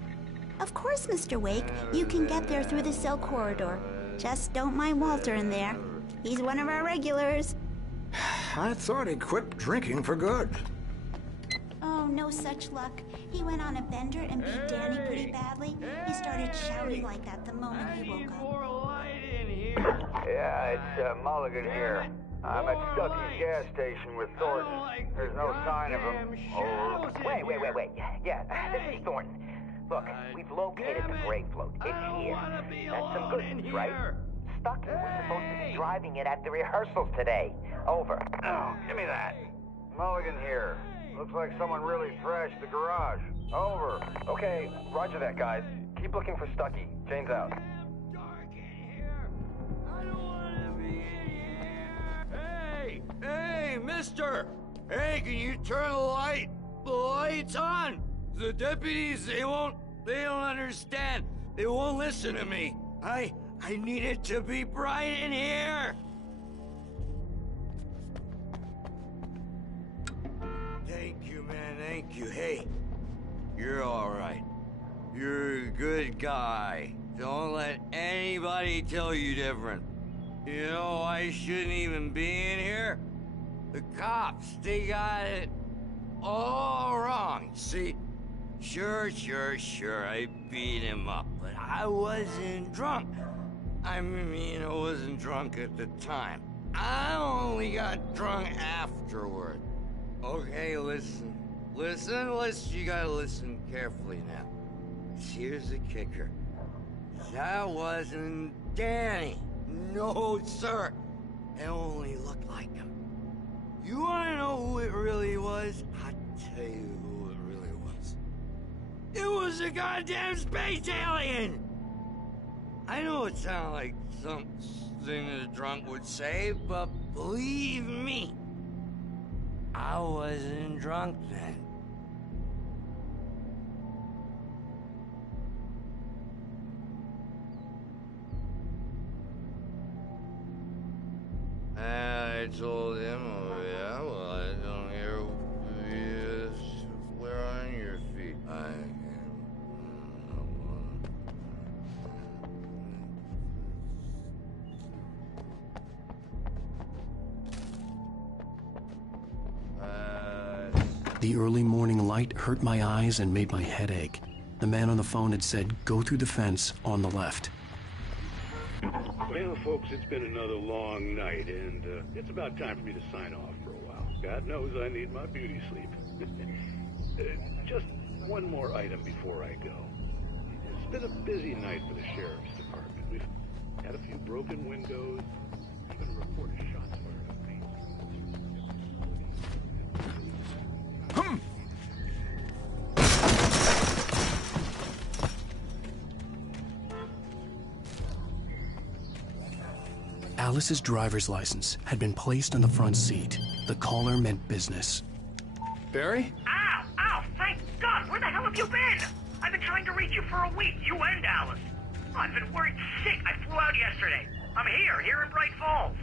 Of course, Mr. Wake. You can get there through the cell corridor. Just don't mind Walter in there. He's one of our regulars. I thought he quit drinking for good. Oh, no such luck. He went on a bender and beat Danny pretty badly. He started shouting like that the moment he woke up. Yeah, it's Mulligan here. I'm at Stucky's gas station with Thornton. There's no sign of him. Oh. Wait. Yeah, this is Thornton. Look, we've located the gray float. It's here. That's some good news, right? Stucky was supposed to be driving it at the rehearsals today. Over. Oh, give me that. Mulligan here. Looks like someone really thrashed the garage. Over. Okay, roger that, guys. Keep looking for Stucky. Jane's out. Hey, mister! Hey, can you turn the lights on? The deputies, they don't understand. They won't listen to me. I need it to be bright in here. Thank you, man, thank you. Hey, you're all right. You're a good guy. Don't let anybody tell you different. You know, I shouldn't even be in here. The cops, they got it all wrong. See, sure, I beat him up, but I wasn't drunk. I mean, I wasn't drunk at the time. I only got drunk afterward. Okay, listen, you gotta listen carefully now. Here's the kicker. That wasn't Danny. No, sir. It only looked like him. You wanna know who it really was? I'll tell you who it really was. It was a goddamn space alien! I know it sounds like something a drunk would say, but believe me, I wasn't drunk then. I told him, oh yeah, well, I don't hear you swear on your feet. The early morning light hurt my eyes and made my head ache. The man on the phone had said, go through the fence on the left. Well, folks, it's been another long night, and it's about time for me to sign off for a while. God knows I need my beauty sleep. Just one more item before I go. It's been a busy night for the sheriff's department. We've had a few broken windows, even a report of shots fired at me. Alice's driver's license had been placed on the front seat. The caller meant business. Barry? Ow! Thank God! Where the hell have you been? I've been trying to reach you for a week, you and Alice. Oh, I've been worried sick. I flew out yesterday. I'm here in Bright Falls.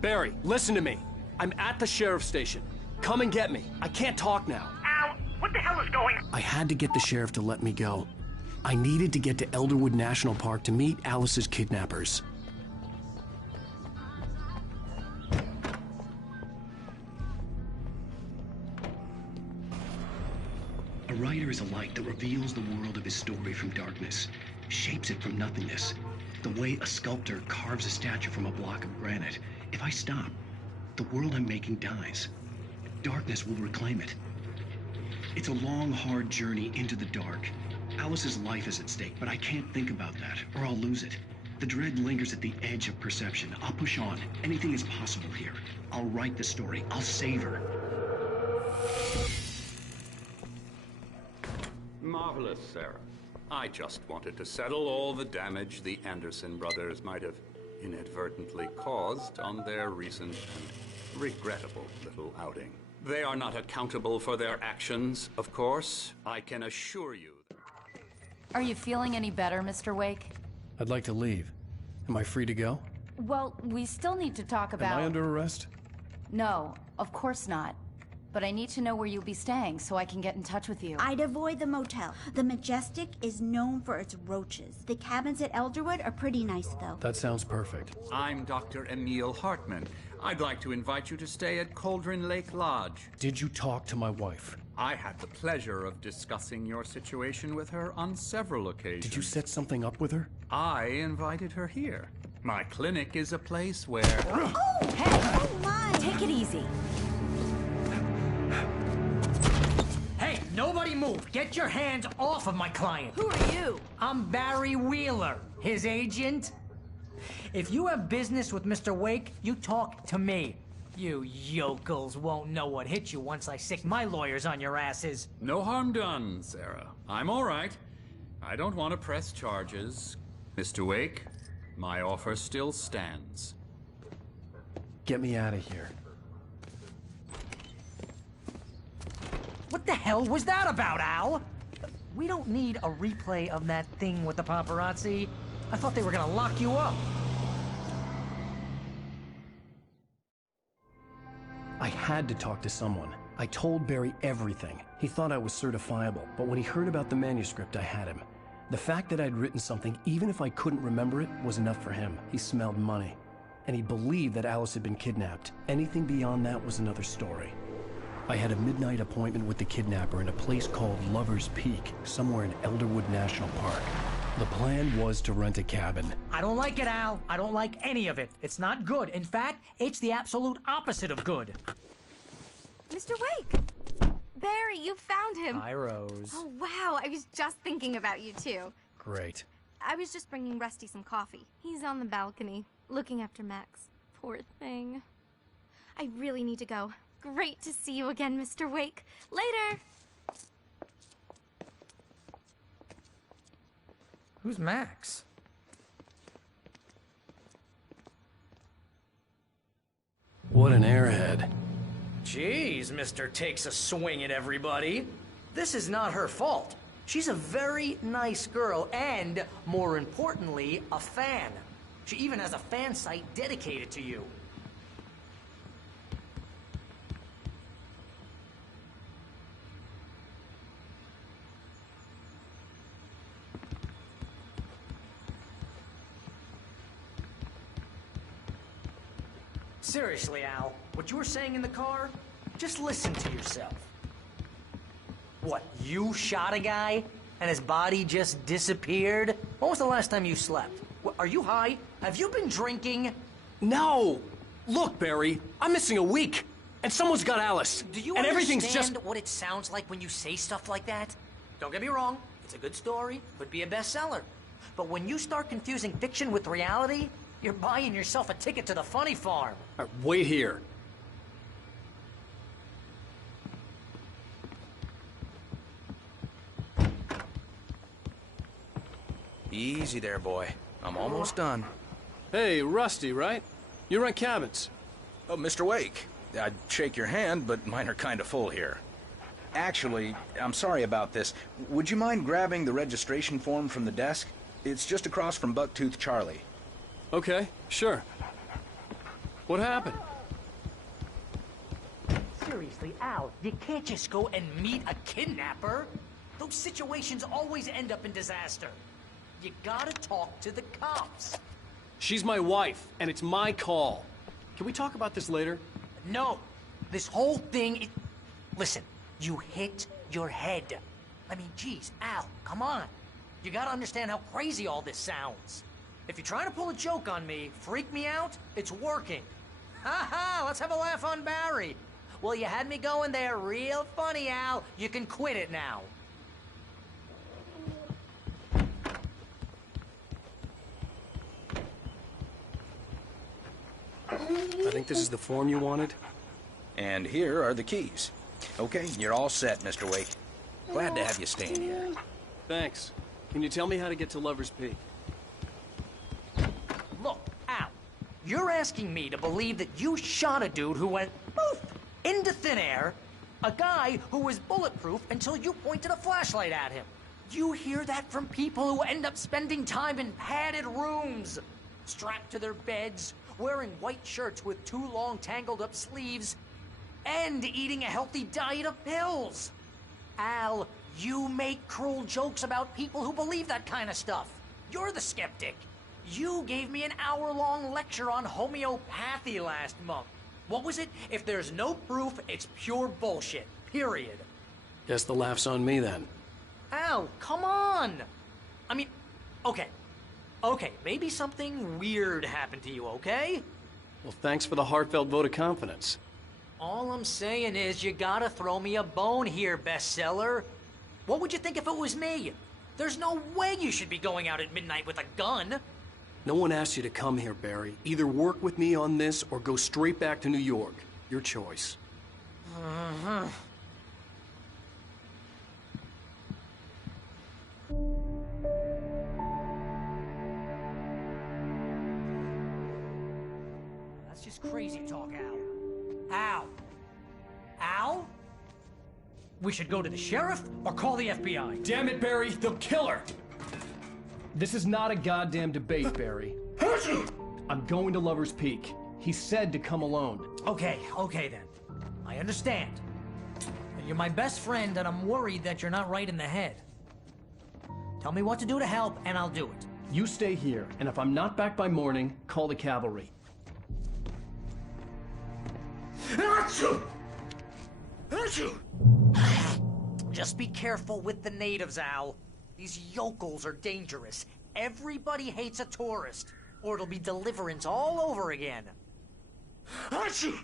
Barry, listen to me. I'm at the sheriff's station. Come and get me. I can't talk now. Al, what the hell is going on? I had to get the sheriff to let me go. I needed to get to Elderwood National Park to meet Alice's kidnappers. writer is a light that reveals the world of his story from darkness, shapes it from nothingness. The way a sculptor carves a statue from a block of granite. If I stop, the world I'm making dies. Darkness will reclaim it. It's a long, hard journey into the dark. Alice's life is at stake, but I can't think about that, or I'll lose it. The dread lingers at the edge of perception. I'll push on. Anything is possible here. I'll write the story. I'll save her. Marvelous, Sarah. I just wanted to settle all the damage the Anderson brothers might have inadvertently caused on their recent and regrettable little outing. They are not accountable for their actions, of course. I can assure you. Are you feeling any better, Mr. Wake? I'd like to leave. Am I free to go? Well, we still need to talk about... Am I under arrest? No, of course not. But I need to know where you'll be staying so I can get in touch with you. I'd avoid the motel. The Majestic is known for its roaches. The cabins at Elderwood are pretty nice, though. That sounds perfect. I'm Dr. Emil Hartman. I'd like to invite you to stay at Cauldron Lake Lodge. Did you talk to my wife? I had the pleasure of discussing your situation with her on several occasions. Did you set something up with her? I invited her here. My clinic is a place where... Oh, hey! Oh, my! Take it easy. Hey, nobody move! Get your hands off of my client! Who are you? I'm Barry Wheeler, his agent. If you have business with Mr. Wake, you talk to me. You yokels won't know what hit you once I sick my lawyers on your asses. No harm done, Sarah. I'm all right. I don't want to press charges. Mr. Wake, my offer still stands. Get me out of here. What the hell was that about, Al? We don't need a replay of that thing with the paparazzi. I thought they were gonna lock you up. I had to talk to someone. I told Barry everything. He thought I was certifiable, but when he heard about the manuscript, I had him. The fact that I'd written something, even if I couldn't remember it, was enough for him. He smelled money. And he believed that Alice had been kidnapped. Anything beyond that was another story. I had a midnight appointment with the kidnapper in a place called Lover's Peak, somewhere in Elderwood National Park. The plan was to rent a cabin. I don't like it, Al. I don't like any of it. It's not good. In fact, it's the absolute opposite of good. Mr. Wake! Barry, you found him. Hi, Rose. Oh, wow. I was just thinking about you, too. Great. I was just bringing Rusty some coffee. He's on the balcony, looking after Max. Poor thing. I really need to go. Great to see you again, Mr. Wake. Later! Who's Max? What an airhead. Jeez, Mr. Takes a swing at everybody. This is not her fault. She's a very nice girl and, more importantly, a fan. She even has a fan site dedicated to you. Seriously, Al, what you were saying in the car, just listen to yourself. What, you shot a guy and his body just disappeared? When was the last time you slept? What, are you high? Have you been drinking? No! Look, Barry, I'm missing a week, and someone's got Alice. Do you and understand everything's just... what it sounds like when you say stuff like that? Don't get me wrong, it's a good story, could be a bestseller. But when you start confusing fiction with reality, you're buying yourself a ticket to the funny farm. Wait here. Easy there, boy. I'm almost done. Hey, Rusty, right? You rent cabins. Oh, Mr. Wake. I'd shake your hand, but mine are kind of full here. Actually, I'm sorry about this. Would you mind grabbing the registration form from the desk? It's just across from Bucktooth Charlie. Okay, sure. What happened? Seriously, Al, you can't just go and meet a kidnapper. Those situations always end up in disaster. You gotta talk to the cops. She's my wife, and it's my call. Can we talk about this later? No. This whole thing... Listen, you hit your head. I mean, geez, Al, come on. You gotta understand how crazy all this sounds. If you're trying to pull a joke on me, freak me out, it's working. Ha ha, let's have a laugh on Barry. Well, you had me going there real funny, Al. You can quit it now. I think this is the form you wanted. And here are the keys. Okay, you're all set, Mr. Wake. Glad to have you staying here. Thanks. Can you tell me how to get to Lover's Peak? Look, Al, you're asking me to believe that you shot a dude who went poof into thin air, a guy who was bulletproof until you pointed a flashlight at him. You hear that from people who end up spending time in padded rooms, strapped to their beds, wearing white shirts with too long tangled up sleeves, and eating a healthy diet of pills. Al, you make cruel jokes about people who believe that kind of stuff. You're the skeptic. You gave me an hour-long lecture on homeopathy last month. What was it? If there's no proof, it's pure bullshit. Period. Guess the laugh's on me then. Al, come on! I mean, okay, maybe something weird happened to you, okay? Well, thanks for the heartfelt vote of confidence. All I'm saying is you gotta throw me a bone here, bestseller. What would you think if it was me? There's no way you should be going out at midnight with a gun. No one asked you to come here, Barry. Either work with me on this or go straight back to New York. Your choice. That's just crazy talk, Al. Al? We should go to the sheriff or call the FBI. Damn it, Barry, they'll kill her! This is not a goddamn debate, Barry. I'm going to Lover's Peak. He said to come alone. Okay then. I understand. You're my best friend, and I'm worried that you're not right in the head. Tell me what to do to help, and I'll do it. You stay here, and if I'm not back by morning, call the cavalry. Just be careful with the natives, Al. These yokels are dangerous. Everybody hates a tourist, or it'll be Deliverance all over again. Bless you.